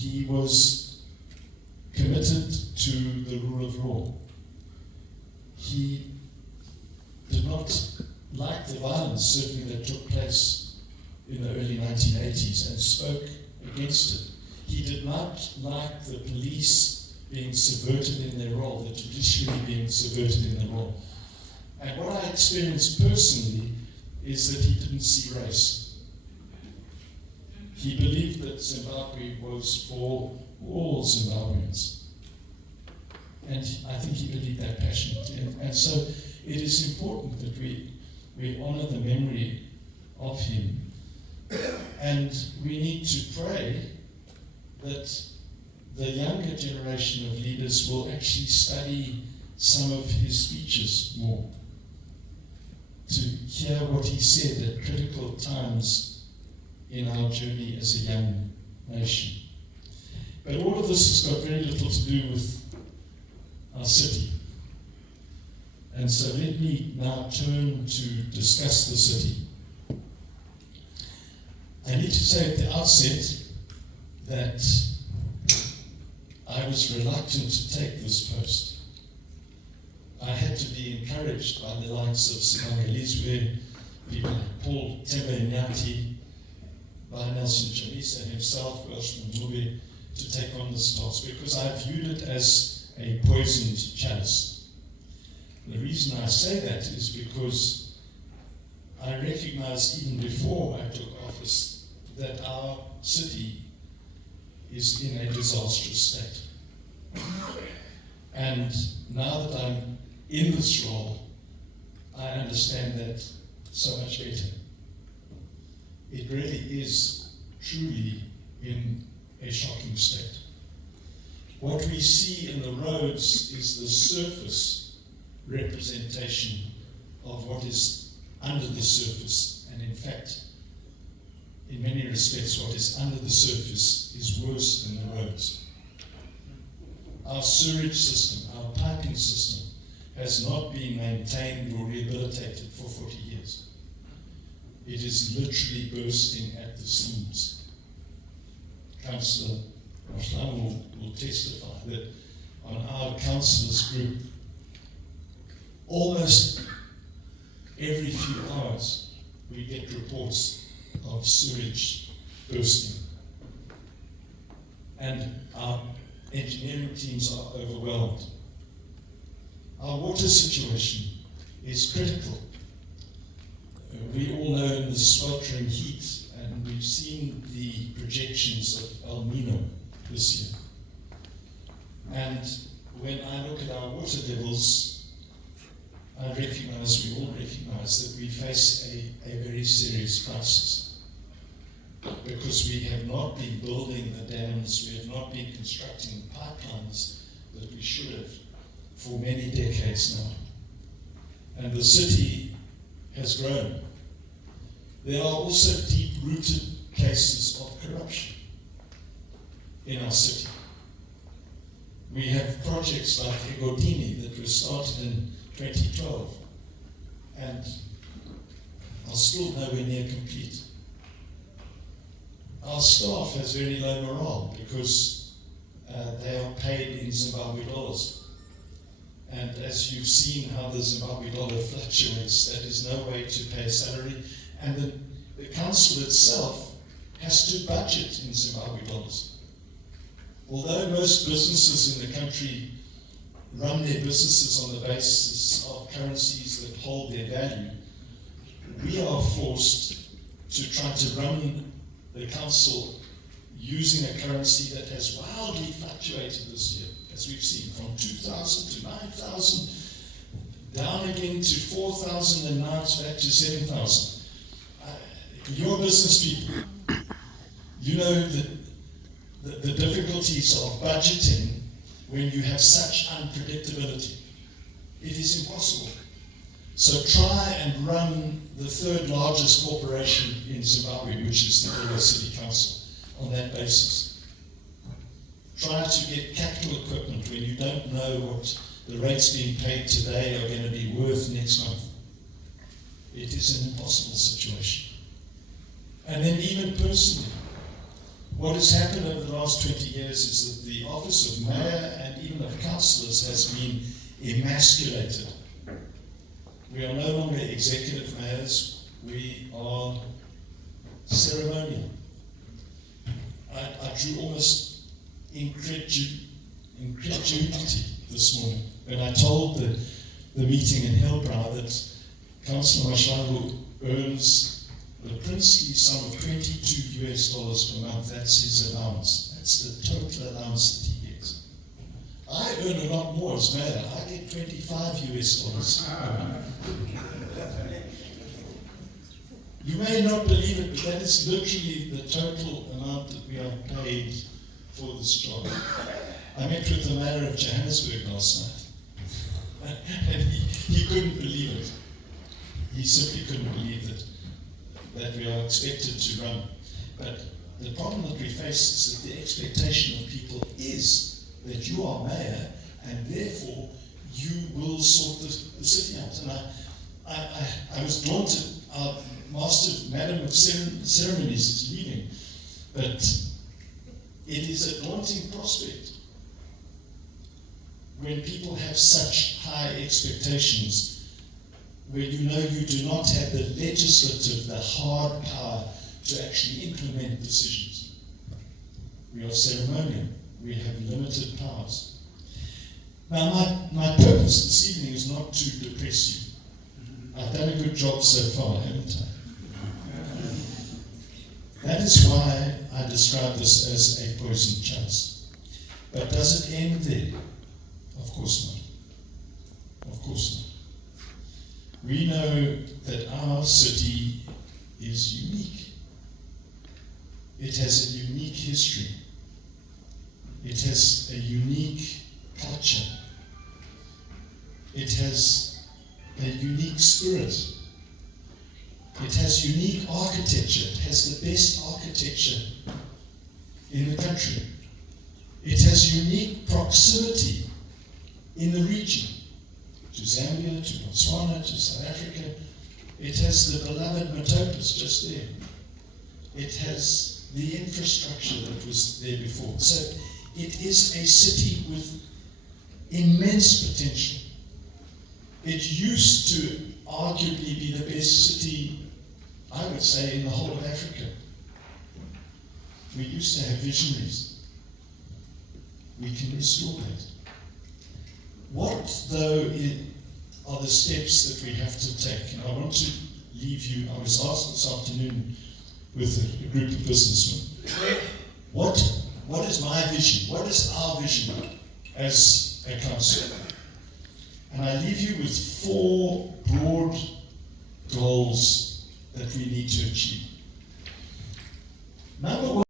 he was committed to the rule of law. He did not like the violence, certainly, that took place in the early 1980s, and spoke against it. He did not like the police being subverted in their role, the judiciary being subverted in their role. And what I experienced personally is that he didn't see race. He believed that Zimbabwe was for all Zimbabweans. And I think he believed that passionately. And so it is important that we honor the memory of him. And we need to pray that the younger generation of leaders will actually study some of his speeches more, to hear what he said at critical times in our journey as a young nation. But all of this has got very little to do with our city. And so let me now turn to discuss the city. I need to say at the outset that I was reluctant to take this post. I had to be encouraged by the likes of Sibangaliswe, people like Paul Tembe-Nyati, by Nelson Chamisa himself, Welshman Mube, to take on this task, because I viewed it as a poisoned chalice. The reason I say that is because I recognized even before I took office that our city is in a disastrous state. And now that I'm in this role, I understand that so much better. It really is truly in a shocking state. What we see in the roads is the surface representation of what is under the surface, and in fact, in many respects, what is under the surface is worse than the roads. Our sewage system, our piping system, has not been maintained or rehabilitated for 40 years. It is literally bursting at the seams. Councillor Rashlan will testify that on our councillors group, almost every few hours we get reports of sewage bursting. And our engineering teams are overwhelmed. Our water situation is critical. We all know in the sweltering heat, and we've seen the projections of El Nino this year. And when I look at our water levels, we all recognize that we face a very serious crisis. Because we have not been building the dams, we have not been constructing the pipelines that we should have for many decades now. And the city has grown. There are also deep-rooted cases of corruption in our city. We have projects like Egodini that were started in 2012 and are still nowhere near complete. Our staff has very low morale because they are paid in Zimbabwe dollars. And as you've seen how the Zimbabwe dollar fluctuates, that is no way to pay a salary. And the council itself has to budget in Zimbabwe dollars. Although most businesses in the country run their businesses on the basis of currencies that hold their value, we are forced to try to run the council using a currency that has wildly fluctuated this year, as we've seen, from 2,000 to 9,000, down again to 4,000, and now it's back to 7,000. You're business people. You know the difficulties of budgeting when you have such unpredictability. It is impossible. So try and run the third largest corporation in Zimbabwe, which is the Bulawayo City Council, on that basis. Try to get capital equipment when you don't know what the rates being paid today are going to be worth next month. It is an impossible situation. And then even personally, What has happened over the last 20 years is that the office of mayor and even of councillors has been emasculated. We are no longer executive mayors, we are ceremonial. I drew almost incredulity this morning when I told the meeting in Hillbrow that Councillor Mashlangu earns the princely sum of $22 per month. That's his allowance. That's the total allowance that he gets. I earn a lot more as mayor. I get $25 per month. You may not believe it, but that is literally the total amount that we are paid for this job. I met with the mayor of Johannesburg last night, and he couldn't believe it. He simply couldn't believe that we are expected to run. But the problem that we face is that the expectation of people is that you are mayor, and therefore you will sort the city out. And I was daunted. Our Madam of Ceremonies is leaving, but it is a daunting prospect when people have such high expectations, where you know you do not have the legislative, the hard power to actually implement decisions. We are ceremonial. We have limited powers. Now, my purpose this evening is not to depress you. I've done a good job so far, haven't I? That is why I describe this as a poison chalice. But does it end there? Of course not. Of course not. We know that our city is unique. It has a unique history. It has a unique culture. It has a unique spirit. It has unique architecture. It has the best architecture in the country. It has unique proximity in the region, to Zambia, to Botswana, to South Africa. It has the beloved Matopus just there. It has the infrastructure that was there before. So it is a city with immense potential. It used to arguably be the best city, I would say, in the whole of Africa. We used to have visionaries. We can restore that. What, though, are the steps that we have to take? And I want to leave you, I was asked this afternoon with a group of businessmen, what is my vision? What is our vision as a council? And I leave you with 4 broad goals that we need to achieve. Number 1,